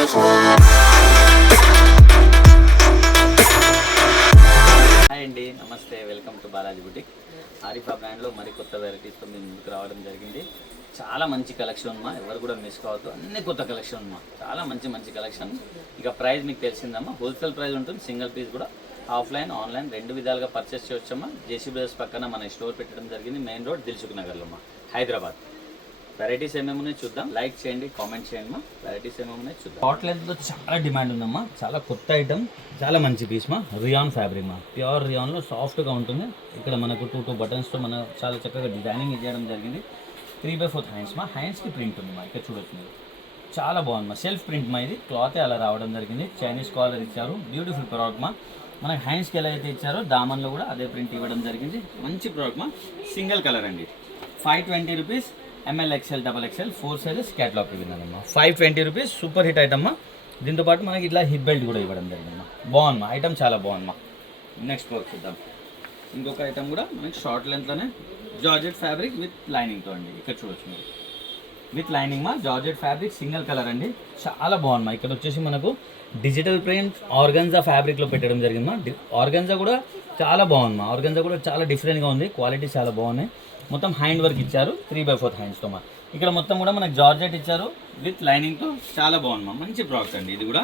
Hi అండి, నమస్తే. Welcome to Balaji boutique. Arifa బ్రాండ్లో మరి కొత్త వెరైటీస్తో మేము ముందుకు రావడం జరిగింది. చాలా మంచి కలెక్షన్ ఉందమ్మా, ఎవరు కూడా మిస్ కావద్దు. అన్ని కొత్త కలెక్షన్ ఉందమ్మా, చాలా మంచి కలెక్షన్. ఇక ప్రైస్ మీకు తెలిసిందమ్మా, హోల్సేల్ ప్రైస్ ఉంటుంది. సింగిల్ పీస్ కూడా ఆఫ్లైన్ ఆన్లైన్ రెండు విధాలుగా పర్చేస్ చేయవచ్చమ్మా. జేసీ బ్రదర్స్ పక్కన మన స్టోర్ పెట్టడం జరిగింది, మెయిన్ రోడ్, దిల్సుఖ్ నగర్లో అమ్మా, హైదరాబాద్. వెరైటీస్ ఏమేమి ఉన్నాయి చూద్దాం. లైక్ చేయండి, కామెంట్ చేయండి మా. వెరైటీస్ ఏమేమి ఉన్నాయి చూద్దాం. కాట్ లెంత్లో చాలా డిమాండ్ ఉందమ్మా, చాలా కొత్త ఐటమ్, చాలా మంచి పీస్ మా. రియాన్ ఫ్యాబ్రిక్ మా, ప్యూర్ రియాన్లో సాఫ్ట్గా ఉంటుంది. ఇక్కడ మనకు టూ బటన్స్తో మన చాలా చక్కగా డిజైనింగ్ ఇవ్వడం జరిగింది. 3/4 హ్యాండ్స్ మా. హ్యాండ్స్కి ప్రింట్ ఉంది మా, ఇక్కడ చూడొచ్చు మీరు. చాలా బాగుంది మా, సెల్ఫ్ ప్రింట్ మా. ఇది క్లాతే అలా రావడం జరిగింది. చైనీస్ కాలర్ ఇచ్చారు, బ్యూటిఫుల్ ప్రోడక్ట్ మా. మనకి హ్యాండ్స్కి ఎలా అయితే ఇచ్చారో దామన్లో కూడా అదే ప్రింట్ ఇవ్వడం జరిగింది. మంచి ప్రోడక్ట్ మా. సింగిల్ కలర్ అండి. 520 rupees. ML, XL, XXL 4 sizes catalogue ఇవ్వదమ్మా. 520 రూపీస్. సూపర్ హిట్ ఐటమ్ మా. దీంతో పాటు మనకి ఇట్లా హిప్ బెల్ట్ కూడా ఇవ్వడం జరిగిందమ్మా. బాగుందమ్మా, ఐటమ్ చాలా బాగుందమ్మా. నెక్స్ట్ ప్రోడక్ట్ చూద్దాం. ఇంకొక ఐటమ్ కూడా మనకి షార్ట్ లెంత్లోనే జార్జెట్ ఫ్యాబ్రిక్ విత్ లైనింగ్తో అండి. ఇక్కడ చూడొచ్చు మీరు, విత్ లైనింగ్ మా. జార్జెట్ ఫ్యాబ్రిక్ సింగిల్ కలర్ అండి, చాలా బాగుందమ్మా. ఇక్కడ వచ్చేసి మనకు డిజిటల్ ప్రింట్ ఆర్గన్జా ఫ్యాబ్రిక్లో పెట్టడం జరిగిందమ్మా. ఆర్గన్జా కూడా చాలా బాగుందమ్మా. ఆర్గన్జా కూడా చాలా డిఫరెంట్గా ఉంది, క్వాలిటీ చాలా బాగున్నాయి. మొత్తం హ్యాండ్ వర్క్ ఇచ్చారు, 3/4 హ్యాండ్స్తో మా. ఇక్కడ మొత్తం కూడా మనకు జార్జెట్ ఇచ్చారు విత్ లైనింగ్తో, చాలా బాగుందమ్మా. మంచి ప్రోడక్ట్ అండి. ఇది కూడా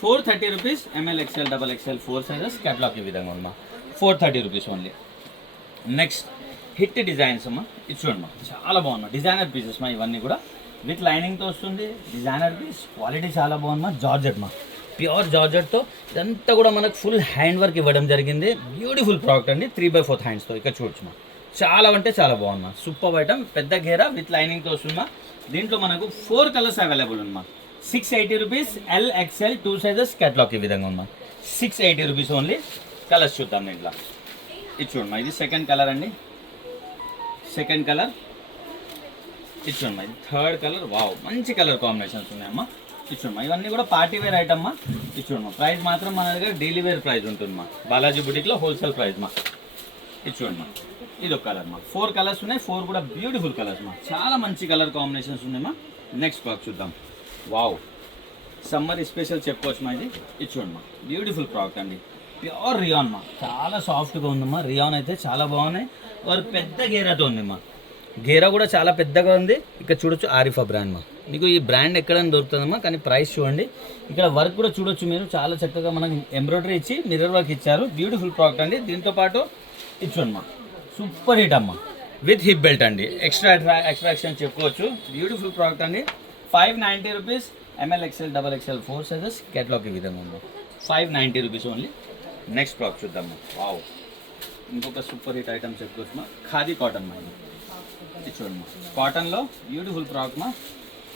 430 rupees. ML, XL, XXL 4 sizes catalogue ఈ విధంగా ఉందమ్మా. 430 rupees only. Next hit designs అమ్మా. ఇది చూడమ్మా, చాలా బాగుంది. డిజైనర్ పీసెస్ మా ఇవన్నీ కూడా, విత్ లైనింగ్తో వస్తుంది. డిజైనర్ పీస్, క్వాలిటీ చాలా బాగుందమ్మా. జార్జెట్ మా, ప్యూర్ జార్జెట్తో. ఇదంతా కూడా మనకు ఫుల్ హ్యాండ్ వర్క్ ఇవ్వడం జరిగింది. బ్యూటిఫుల్ ప్రోడక్ట్ అండి, 3/4 హ్యాండ్స్తో. ఇక్కడ చూడొచ్చు మా, చాలా అంటే చాలా బాగుందమ్మా. సూపర్ ఐటమ్, పెద్ద గేరా విత్ లైనింగ్తో వస్తుందమ్మా. దీంట్లో మనకు 4 కలర్స్ అవైలబుల్ ఉందమ్మా. 680 rupees. L, XL 2 sizes catalogue ఈ విధంగా ఉందమ్మా. 680 రూపీస్ ఓన్లీ. కలర్స్ చూద్దాం దీంట్లో. ఇది చూడమ్మా, ఇది సెకండ్ కలర్ అండి. సెకండ్ కలర్ ఇది చూడమ్మా, ఇది థర్డ్ కలర్. వావ్, మంచి కలర్ కాంబినేషన్స్ ఉన్నాయమ్మా. ఇది చూడమ్మా, ఇవన్నీ కూడా పార్టీ వేర్ ఐటమ్మా. ఇది చూడమ్మా, ప్రైస్ మాత్రం మన దగ్గర డైలీ వేర్ ప్రైస్ ఉంటుందమ్మా. బాలాజీ బుటిక్లో హోల్సేల్ ప్రైస్ మా. ఇది చూడమ్మా, ఇది ఒక కలర్ మా. 4 కలర్స్ ఉన్నాయి, 4 కూడా బ్యూటిఫుల్ కలర్స్ మా. చాలా మంచి కలర్ కాంబినేషన్స్ ఉన్నాయమ్మా. నెక్స్ట్ ప్రోడక్ట్ చూద్దాం. వావ్, సమ్మర్ స్పెషల్ చెప్పుకోవచ్చు మా. ఇది చూడమ్మా, బ్యూటిఫుల్ ప్రోడక్ట్ అండి. ప్యూర్ రియాన్ మా, చాలా సాఫ్ట్గా ఉందమ్మా. రియాన్ అయితే చాలా బాగున్నాయి. వారు పెద్ద గేరాతో ఉందమ్మా. గేరా కూడా చాలా పెద్దగా ఉంది. ఇక్కడ చూడొచ్చు, ఆరిఫా బ్రాండ్ మా. మీకు ఈ బ్రాండ్ ఎక్కడైనా దొరుకుతుందమ్మా, కానీ ప్రైస్ చూడండి. ఇక్కడ వర్క్ కూడా చూడొచ్చు మీరు, చాలా చక్కగా మనకి ఎంబ్రాయిడరీ ఇచ్చి మిర్రర్ వర్క్ ఇచ్చారు. బ్యూటిఫుల్ ప్రోడక్ట్ అండి. దీంతో పాటు ఇది చూడమ్మా, సూపర్ హిట్ అమ్మా, విత్ హిప్ బెల్ట్ అండి. ఎక్స్ట్రాక్షన్ చెప్పుకోవచ్చు. బ్యూటిఫుల్ ప్రోడక్ట్ అండి. 590 rupees. ML, XL, XXL 4 sizes catalogue ఈ విధంగా ఉంది. 590 రూపీస్ ఓన్లీ. నెక్స్ట్ ప్రోడక్ట్ చూద్దాము. వావ్, ఇంకొక సూపర్ హిట్ ఐటమ్ చెప్పుకోవచ్చు మా. ఖాదీ కాటన్ మా. ఇది చూడమ్మా, కాటన్లో బ్యూటిఫుల్ ప్రోడక్ట్ మా,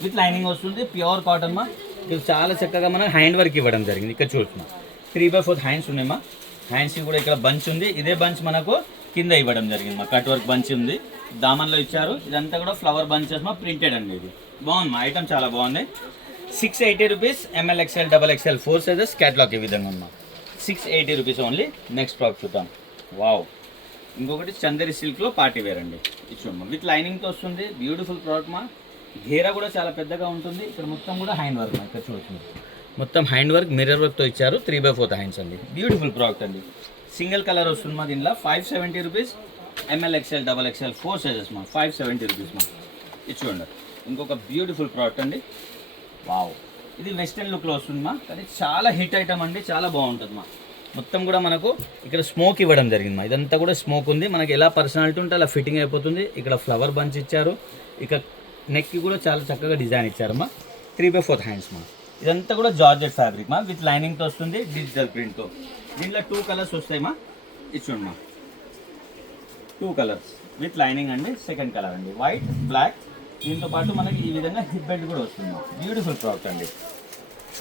విత్ లైనింగ్ వస్తుంది. ప్యూర్ కాటన్ మా. ఇది చాలా చక్కగా మనం హ్యాండ్ వర్క్ ఇవ్వడం జరిగింది. ఇక్కడ చూడొచ్చు మా, 3/4 హ్యాండ్స్ ఉన్నాయి మా. హ్యాండ్స్కి కూడా ఇక్కడ బంచ్ ఉంది. ఇదే బంచ్ మనకు కింద ఇవ్వడం జరిగింది మా. కట్ వర్క్ బంచ్ ఉంది, దామన్లో ఇచ్చారు. ఇదంతా కూడా ఫ్లవర్ బంచెస్ మా, ప్రింటెడ్ అండి. ఇది బాగుంది మా, ఐటమ్ చాలా బాగుంది. 680 rupees. ML, XL, XXL 4 sizes catalogue ఈ విధంగా ఉందా. 680 రూపీస్ ఓన్లీ. నెక్స్ట్ ప్రోడక్ట్ చూద్దాం. వావ్, ఇంకొకటి చందేరి సిల్క్లో పార్టీ వేర్ అండి. ఇది చూడమ్మా, విత్ లైనింగ్తో వస్తుంది. బ్యూటిఫుల్ ప్రోడక్ట్ మా. ఘేరా కూడా చాలా పెద్దగా ఉంటుంది. ఇక్కడ మొత్తం కూడా హ్యాండ్ వర్క్ మా. ఇక్కడ చూడొచ్చు, మొత్తం హ్యాండ్ వర్క్ మిర్రర్ వర్క్తో ఇచ్చారు. 3/4 హ్యాండ్స్ అండి. బ్యూటిఫుల్ ప్రోడక్ట్ అండి. సింగిల్ కలర్ వస్తుంది మా. దీనిలో 570 rupees. ML, XL, XXL 4 sizes మా. 570 రూపీస్ మా. ఇది చూడండి, ఇంకొక బ్యూటిఫుల్ ప్రోడక్ట్ అండి. వావ్, ఇది వెస్టర్న్ లుక్లో వస్తుంది మా, కానీ చాలా హిట్ ఐటమ్ అండి. చాలా బాగుంటుంది మా. మొత్తం కూడా మనకు ఇక్కడ స్మోక్ ఇవ్వడం జరిగింది మా. ఇదంతా కూడా స్మోక్ ఉంది. మనకి ఎలా పర్సనాలిటీ ఉంటే అలా ఫిట్టింగ్ అయిపోతుంది. ఇక్కడ ఫ్లవర్ బంచ్ ఇచ్చారు. ఇక నెక్కి కూడా చాలా చక్కగా డిజైన్ ఇచ్చారమ్మా. 3/4 హ్యాండ్స్ మా. ఇదంతా కూడా జార్జెట్ ఫ్యాబ్రిక్ మా, విత్ లైనింగ్తో వస్తుంది. డిజిటల్ ప్రింట్తో. దీంట్లో 2 కలర్స్ వస్తాయి మా. ఇది చూడండి మా, 2 కలర్స్ విత్ లైనింగ్ అండి. సెకండ్ కలర్ అండి, వైట్ బ్లాక్. దీంతో పాటు మనకి ఈ విధంగా హిప్ బెల్ట్ కూడా వస్తుంది మా. బ్యూటిఫుల్ ప్రోడక్ట్ అండి.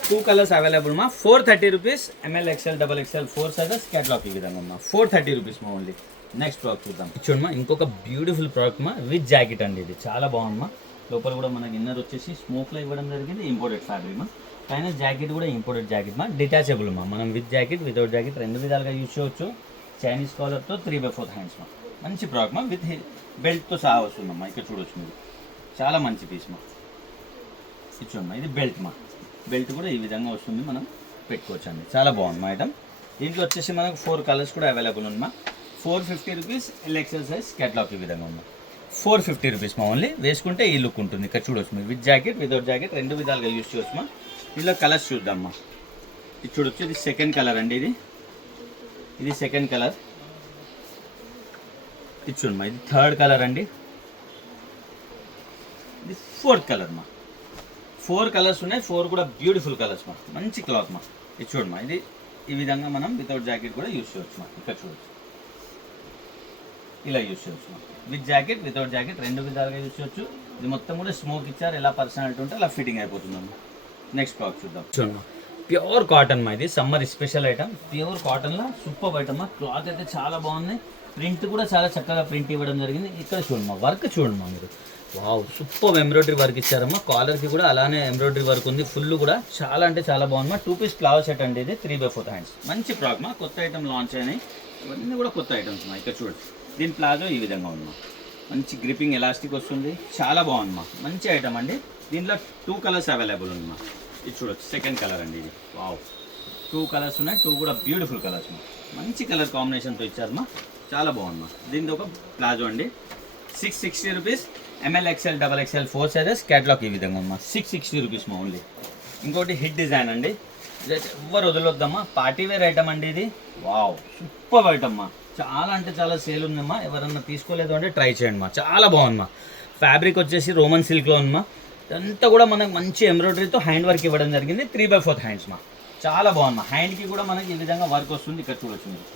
2 కలర్స్ అవైలబుల్ మా. 430 rupees. ML, XL, XXL 4 sizes catalogue ఈ విధంగా మా. 430 రూపీస్ మా ఓన్లీ. నెక్స్ట్ ప్రోడక్ట్ చూద్దాం. చూడండి మా, ఇంకొక బ్యూటిఫుల్ ప్రోడక్ట్ మా, విత్ జాకెట్ అండి. ఇది చాలా బాగుంది మా. లోపల కూడా మనకి ఇన్నర్ వచ్చేసి స్మోక్లో ఇవ్వడం జరిగింది. ఇంపోర్టెడ్ ఫ్యాబ్రిక్ మా. పైన జాకెట్ కూడా ఇంపోర్టెడ్ జాకెట్ మా. డిటాచబుల్ మా. మనం విత్ జాకెట్, వితౌట్ జాకెట్ రెండు విధాలుగా యూజ్ చేయవచ్చు. చైనీస్ కాలర్తో 3/4 హ్యాండ్స్ మా. మంచి ప్రోడక్ట్ మా, విత్ బెల్ట్తో సహా వస్తుందమ్మా. ఇక్కడ చూడొచ్చు మీరు, చాలా మంచి పీస్ మా. ఇది చూడమ్మా, ఇది బెల్ట్ మా. బెల్ట్ కూడా ఈ విధంగా వస్తుంది, మనం పెట్టుకోవచ్చు అండి. చాలా బాగుంది మా ఐటమ్. దీంట్లో వచ్చేసి మనకు 4 కలర్స్ కూడా అవైలబుల్ ఉందమ్మా. 450 రూపీస్ ఎల్ఎక్సెల్ సైజ్ క్యాటలాగ్ ఈ విధంగా ఉంది. 450 రూపీస్ మా ఓన్లీ. వేసుకుంటే ఈ లుక్ ఉంటుంది. ఇక్కడ చూడవచ్చు మీరు, విత్ జాకెట్ వితౌట్ జాకెట్ రెండు విధాలుగా యూస్ చేయవచ్చు మా. ఇందులో కలర్స్ చూద్దామా. ఇది చూడొచ్చు, ఇది సెకండ్ కలర్ అండి. ఇది సెకండ్ కలర్. ఇది చూడమ్మా, ఇది థర్డ్ కలర్ అండి. ఇది ఫోర్త్ కలర్ మా. 4 కలర్స్ ఉన్నాయి, 4 కూడా బ్యూటిఫుల్ కలర్స్ మా. మంచి క్లాత్ మా. ఇది చూడమ్మా, ఇది ఈ విధంగా మనం వితౌట్ జాకెట్ కూడా యూస్ చేయవచ్చు మా. ఇక్కడ చూడొచ్చు, ఇలా యూస్ చేయవచ్చు మా. విత్ జాకెట్ వితౌట్ జాకెట్ రెండు విధాలుగా యూస్ చేయవచ్చు. ఇది మొత్తం కూడా స్మోక్ ఇచ్చారు, ఎలా పర్సనాలిటీ ఉంటే అలా ఫిట్టింగ్ అయిపోతుందమ్మా. నెక్స్ట్ క్లాత్ చూద్దాం. చూడమ్మా, ప్యూర్ కాటన్ మా. ఇది సమ్మర్ స్పెషల్ ఐటమ్, ప్యూర్ కాటన్లో సూపర్ ఐటమ్. క్లాత్ అయితే చాలా బాగుంది, ప్రింట్ కూడా చాలా చక్కగా ప్రింట్ ఇవ్వడం జరిగింది. ఇక్కడ చూడమ్మా, వర్క్ చూడమ్మా మీరు. వావ్, సూపర్ ఎంబ్రాయిడరీ వర్క్ ఇచ్చారమ్మా. కాలర్కి కూడా అలానే ఎంబ్రాయిడరీ వర్క్ ఉంది. ఫుల్ కూడా చాలా అంటే చాలా బాగుందమ్మా. 2 పీస్ ఫ్లవర్ సెట్ అండి. ఇది 3/4 హ్యాండ్స్. మంచి ప్రాక్ మా. కొత్త ఐటమ్ లాంచ్ అయినాయి, ఇవన్నీ కూడా కొత్త ఐటమ్స్ మా. ఇక్కడ చూడండి, దీని ప్లాజో ఈ విధంగా ఉందమ్మా. మంచి గ్రిప్పింగ్ ఎలాస్టిక్ వస్తుంది, చాలా బాగుందమ్మా. మంచి ఐటమ్ అండి. దీంట్లో 2 కలర్స్ అవైలబుల్ ఉందమ్మా. ఇది చూడొచ్చు, సెకండ్ కలర్ అండి. ఇది వావ్, 2 కలర్స్ ఉన్నాయి, 2 కూడా బ్యూటిఫుల్ కలర్స్ మా. మంచి కలర్ కాంబినేషన్తో ఇచ్చారమ్మా, చాలా బాగుందమ్మా. దీనిది ఒక ప్లాజో అండి. 660 rupees ML XL XXL 4 sizes catalogue ఈ విధంగా ఉందమ్మా. 660 రూపీస్ మా ఓన్లీ. ఇంకోటి హిట్ డిజైన్ అండి, ఎవరు వదలొద్దమ్మా. పార్టీ వేర్ ఐటమ్ అండి ఇది. వావ్, సూపర్ ఐటమ్ మా. చాలా అంటే చాలా సేల్ ఉందమ్మా. ఎవరన్నా తీసుకోలేదు అంటే ట్రై చేయండి మా. చాలా బాగుందమ్మా. ఫ్యాబ్రిక్ వచ్చేసి రోమన్ సిల్క్లో ఉందమ్మా. ఇదంతా కూడా మనకు మంచి ఎంబ్రాయిడరీతో హ్యాండ్ వర్క్ ఇవ్వడం జరిగింది. 3/4 హ్యాండ్స్ మా. చాలా బాగుందమ్మా. హ్యాండ్కి కూడా మనకి ఈ విధంగా వర్క్ వస్తుంది. ఇక్కడ చూడొచ్చు మీరు,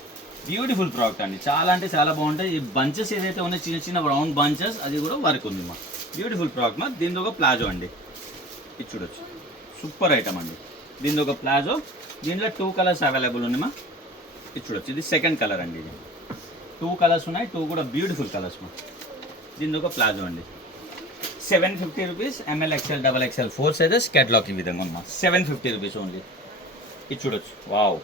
బ్యూటిఫుల్ ప్రోడక్ట్ అండి. చాలా అంటే చాలా బాగుంటాయి. ఈ బంచెస్ ఏదైతే ఉన్నాయి, చిన్న చిన్న రౌండ్ బంచెస్, అది కూడా వర్క్ ఉంది మా. బ్యూటిఫుల్ ప్రోడక్ట్ మా. దీనిలో ఒక ప్లాజో అండి. ఇది చూడొచ్చు, సూపర్ ఐటమ్ అండి. దీనిలో ఒక ప్లాజో. దీంట్లో 2 కలర్స్ అవైలబుల్ ఉంది మా. ఇది చూడొచ్చు, ఇది సెకండ్ కలర్ అండి. ఇది 2 కలర్స్ ఉన్నాయి, 2 కూడా బ్యూటిఫుల్ కలర్స్ మా. దీనిలో ఒక ప్లాజో అండి. 750 rupees ML XL XXL 4 sizes catalogue ఈ విధంగా ఉందమ్మా. 750 రూపీస్ ఓన్లీ. ఇది చూడొచ్చు, వావ్.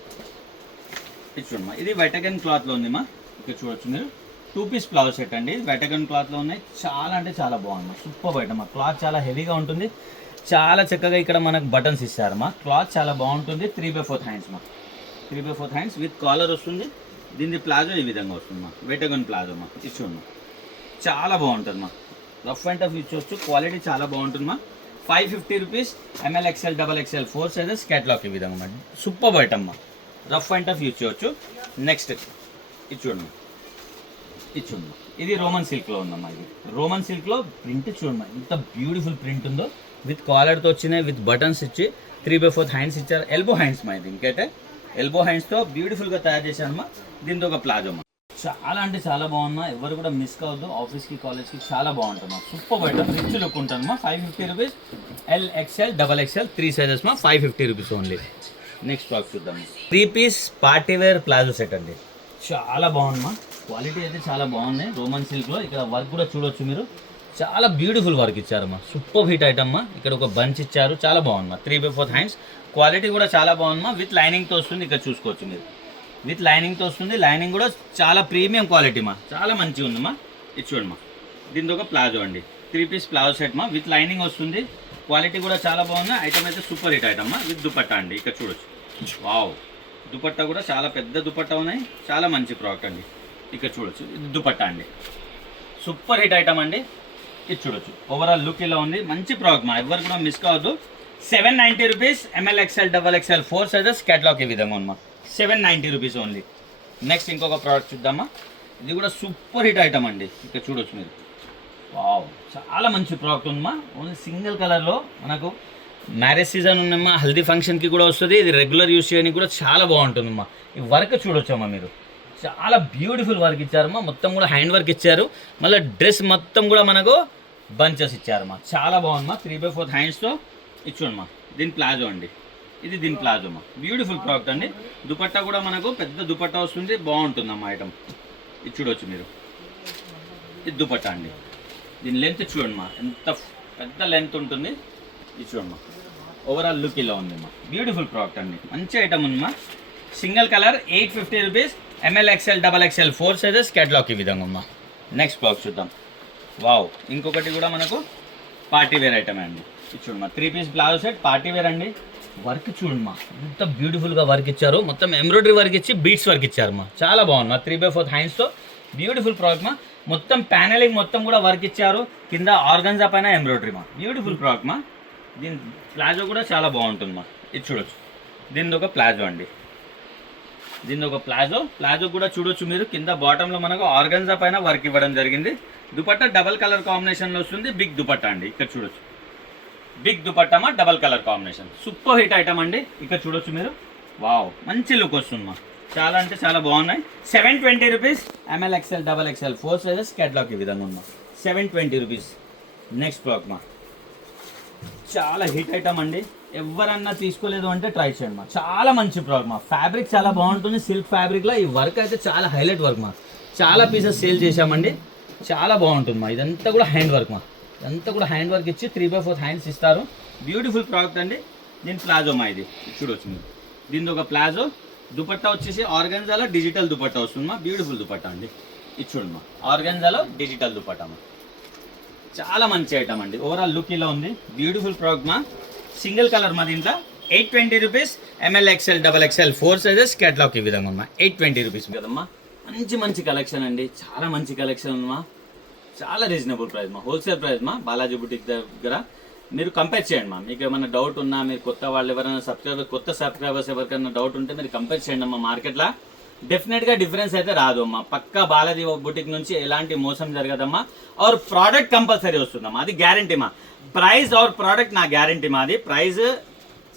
ఇది చూడమ్మా, ఇది వెటగన్ క్లాత్లో ఉంది మా. ఇక్కడ చూడొచ్చు మీరు, 2 పీస్ ఫ్లవర్ సెట్ అండి. వెటగన్ క్లాత్లో ఉన్నాయి. చాలా అంటే చాలా బాగుంది, సూపర్ ఐటమ్. క్లాత్ చాలా హెవీగా ఉంటుంది, చాలా చక్కగా ఇక్కడ మనకు బటన్స్ ఇస్తారమ్మా. క్లాత్ చాలా బాగుంటుంది. 3/4 హ్యాండ్స్ మా. 3/4 హ్యాండ్స్ విత్ కాలర్ వస్తుంది. దీని ప్లాజో ఈ విధంగా వస్తుంది మా. వెటగన్ ప్లాజో మా. ఇది చూడమ్మా, చాలా బాగుంటుంది మా. రఫ్ అండ్ టఫ్ ఇచ్చవచ్చు, క్వాలిటీ చాలా బాగుంటుంది మా. 550 rupees ML XL XXL 4 sizes catalogue ఈ విధంగా మా. సూపర్ ఐటమ్ మా. రఫ్ అండ్ టఫ్ యూజ్ చేయవచ్చు. నెక్స్ట్ ఇది చూడమ్మా, ఇది చూడమ్మా, ఇది రోమన్ సిల్క్లో ఉందమ్మా. ఇది రోమన్ సిల్క్లో ప్రింట్ చూడమ్మా, ఎంత బ్యూటిఫుల్ ప్రింట్ ఉందో. విత్ కాలర్తో వచ్చినాయి, విత్ బటన్స్ ఇచ్చి 3/4 హ్యాండ్స్ ఇచ్చారు. ఎల్బో హ్యాండ్స్ మా. ఇది ఇంకైతే ఎల్బో హ్యాండ్స్తో బ్యూటిఫుల్గా తయారు చేశారమ్మా. దీంతో ఒక ప్లాజో మా. చాలా అంటే చాలా బాగున్నా, ఎవరు కూడా మిస్ కావద్దు. ఆఫీస్కి కాలేజ్కి చాలా బాగుంటుందమ్మా. సూపర్ ఐటమ్, రిచ్ లుక్ ఉంటుందమ్మా. 550 rupees L XL XXL 3 sizes మా. 550 రూపీస్ ఓన్లీ. నెక్స్ట్ స్టాక్ చూద్దాం. 3 piece party wear palazzo set అండి. చాలా బాగుందమ్మా. క్వాలిటీ అయితే చాలా బాగుంది. రోమన్ సిల్క్లో ఇక్కడ వర్క్ కూడా చూడొచ్చు మీరు. చాలా బ్యూటిఫుల్ వర్క్ ఇచ్చారమ్మా. సూపర్ హిట్ ఐటమ్ మా. ఇక్కడ ఒక బంచ్ ఇచ్చారు, చాలా బాగుందమ్మా. 3/4 హ్యాండ్స్. క్వాలిటీ కూడా చాలా బాగుందమ్మా. విత్ లైనింగ్తో వస్తుంది. ఇక్కడ చూసుకోవచ్చు మీరు, విత్ లైనింగ్తో వస్తుంది. లైనింగ్ కూడా చాలా ప్రీమియం క్వాలిటీ మా. చాలా మంచిగా ఉందమ్మా. ఇది చూడమ్మా, దీంతో ఒక ప్లాజో అండి. 3 పీస్ ప్లాజో సెట్ మా. విత్ లైనింగ్ వస్తుంది. క్వాలిటీ కూడా చాలా బాగుంది. ఐటమ్ అయితే సూపర్ హిట్ ఐటమ్ మా. విత్ దుపట్టా అండి. ఇక్కడ చూడొచ్చు, వావ్. దుపట్టా కూడా చాలా పెద్ద దుపట్టా ఉన్నాయి. చాలా మంచి ప్రోడక్ట్ అండి. ఇక్కడ చూడొచ్చు, ఇది దుపట్టా అండి. సూపర్ హిట్ ఐటమ్ అండి. ఇది చూడొచ్చు, ఓవరాల్ లుక్ ఇలా ఉంది. మంచి ప్రోడక్ట్ మా. ఎవరు కూడా మిస్ కావద్దు. 790 rupees ML XL XXL 4 sizes catalogue ఈ విధంగా ఉందమ్మా. 790 రూపీస్ ఓన్లీ. నెక్స్ట్ ఇంకొక ప్రోడక్ట్ చూద్దామా. ఇది కూడా సూపర్ హిట్ ఐటమ్ అండి. ఇక్కడ చూడొచ్చు మీరు, వావ్. చాలా మంచి ప్రోడక్ట్ ఉందమ్మా. ఓన్లీ సింగిల్ కలర్లో మనకు మ్యారేజ్ సీజన్ ఉందమ్మా. హల్దీ ఫంక్షన్కి కూడా వస్తుంది. ఇది రెగ్యులర్ యూస్ చేయడానికి కూడా చాలా బాగుంటుందమ్మా. ఈ వర్క్ చూడొచ్చమ్మా మీరు, చాలా బ్యూటిఫుల్ వర్క్ ఇచ్చారమ్మా. మొత్తం కూడా హ్యాండ్ వర్క్ ఇచ్చారు. మళ్ళీ డ్రెస్ మొత్తం కూడా మనకు బంచెస్ ఇచ్చారమ్మా. చాలా బాగుందమ్మా. 3/4 హ్యాండ్స్తో ఇచ్చుడమ్మా. దీని ప్లాజో అండి. ఇది దీని ప్లాజో అమ్మా. బ్యూటిఫుల్ ప్రోడక్ట్ అండి. దుపట్టా కూడా మనకు పెద్ద దుపట్టా వస్తుంది, బాగుంటుందమ్మా ఐటమ్. ఇది చూడవచ్చు మీరు, ఇది దుపట్టా అండి. దీని లెంత్ చూడమ్మా, ఎంత పెద్ద లెంత్ ఉంటుంది. ఇది చూడమ్మా, ఓవరాల్ లుక్ ఇలా ఉందమ్మా. బ్యూటిఫుల్ ప్రోడక్ట్ అండి, మంచి ఐటమ్ ఉందమ్మా. Single colour 850 rupees. ML XL XXL 4 sizes catalogue ఈ విధంగా అమ్మా. నెక్స్ట్ బాక్స్ చూద్దాం. వావ్, ఇంకొకటి కూడా మనకు పార్టీ వేర్ ఐటమ్ అండి. ఇది చూడమ్మా, 3 piece palazzo set party wear అండి. వర్క్ చూడమ్మా ఎంత బ్యూటిఫుల్గా వర్క్ ఇచ్చారు. మొత్తం ఎంబ్రాయిడరీ వర్క్ ఇచ్చి బీట్స్ వర్క్ ఇచ్చారమ్మా. చాలా బాగుంది. 3/4 హ్యాండ్స్తో బ్యూటిఫుల్ ప్రోడక్ట్ మా. మొత్తం ప్యానలింగ్ మొత్తం కూడా వర్క్ ఇచ్చారు. కింద ఆర్గన్జా పైన ఎంబ్రాయిడరీ మా. బ్యూటిఫుల్ ప్రోడక్ట్ మా. దీని ప్లాజో కూడా చాలా బాగుంటుంది మా. ఇది చూడొచ్చు. దీనిది ఒక ప్లాజో అండి. దీని ఒక ప్లాజో కూడా చూడొచ్చు మీరు. కింద బాటంలో మనకు ఆర్గన్జా పైన వర్క్ ఇవ్వడం జరిగింది. దుపట్టా డబల్ కలర్ కాంబినేషన్లో వస్తుంది. బిగ్ దుపట్టా అండి. ఇక్కడ చూడొచ్చు. బిగ్ దుపట్టామా double colour combination. Super hit item అండి. ఇక్కడ చూడొచ్చు మీరు. వావ్, మంచి లుక్ వస్తుందమ్మా. చాలా అంటే చాలా బాగున్నాయి. 720 rupees. ML XL XXL 4 sizes. Catalogue ఈ విధంగా ఉందా. 720 రూపీస్. నెక్స్ట్ ప్రోడక్ట్ మా. చాలా హిట్ ఐటమ్ అండి. ఎవరన్నా తీసుకోలేదు అంటే ట్రై చేయండి మా. చాలా మంచి ప్రోడక్ట్ మా. ఫ్యాబ్రిక్ చాలా బాగుంటుంది. సిల్క్ ఫ్యాబ్రిక్లో ఈ వర్క్ అయితే చాలా హైలైట్ వర్క్ మా. చాలా పీసెస్ సేల్ చేశామండి. చాలా బాగుంటుంది మా. ఇదంతా కూడా హ్యాండ్ వర్క్ మా. ఇదంతా కూడా హ్యాండ్ వర్క్ ఇచ్చి 3/4 హ్యాండ్స్ ఇస్తారు. బ్యూటిఫుల్ ప్రోడక్ట్ అండి. దీని ప్లాజో మా. ఇది చూడవచ్చు మీరు. దీని ఒక ప్లాజో. దుపట్టా వచ్చేసి ఆర్గన్జాలో డిజిటల్ దుపట్టా వస్తుంది మా. బ్యూటిఫుల్ దుపట్టా అండి. ఇది చూడండి మా. ఆర్గన్జాలో డిజిటల్ దుపట్టా మా. చాలా మంచి ఐటమ్ అండి. ఓవరాల్ లుక్ ఇలా ఉంది. బ్యూటిఫుల్ ప్రోడక్ట్ మా. సింగిల్ కలర్ మా. దీంట్లో 820 rupees. ML XL XXL 4 sizes. Catalogue ఈ విధంగా ఉందమ్మా. 820 రూపీస్ కదమ్మా. మంచి కలెక్షన్ అండి. చాలా మంచి కలెక్షన్ ఉందమ్మా. చాలా రీజనబుల్ ప్రైస్ మా. హోల్సేల్ ప్రైస్ మా. బాలాజీ బుటిక్ దగ్గర మీరు కంపేర్ చేయండి మా. మీకు ఏమైనా డౌట్ ఉన్నా, మీరు కొత్త వాళ్ళు ఎవరైనా కొత్త సబ్స్క్రైబర్స్ ఎవరికైనా డౌట్ ఉంటే మీరు కంపేర్ చేయండి అమ్మా. మార్కెట్లో డెఫినెట్గా డిఫరెన్స్ అయితే రాదు అమ్మా. పక్కా బాలాజీ బుటిక్ నుంచి ఎలాంటి మోసం జరగదమ్మా. और ప్రోడక్ట్ కంపల్సరీ వస్తుందమ్మా. అది గ్యారంటీ మా. ప్రైస్ और ప్రోడక్ట్ నా గ్యారంటీ మాది. ప్రైస్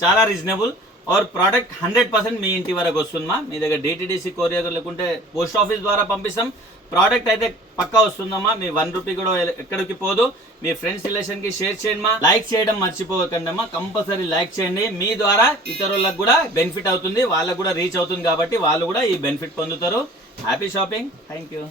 చాలా రీజనబుల్ और ప్రోడక్ట్ 100% మీ ఇంటి వరకు వస్తుందమ్మా. మీ దగ్గర DTDC కొరియర్ లేకుంటే పోస్ట్ ఆఫీస్ ద్వారా పంపిస్తాం. ప్రోడక్ట్ అయితే పక్కా వస్తుందమ్మా. మీ 1 రూపీ కూడా ఎక్కడికి పోదు. మీ ఫ్రెండ్స్ రిలేషన్ కి షేర్ చేయండి మా. లైక్ చేయడం మర్చిపోకండి అమ్మా. కంపల్సరీ లైక్ చేయండి. మీ ద్వారా ఇతరులకు కూడా బెనిఫిట్ అవుతుంది. వాళ్ళకు కూడా రీచ్ అవుతుంది కాబట్టి వాళ్ళు కూడా ఈ బెనిఫిట్ పొందుతారు. Happy shopping. Thank you.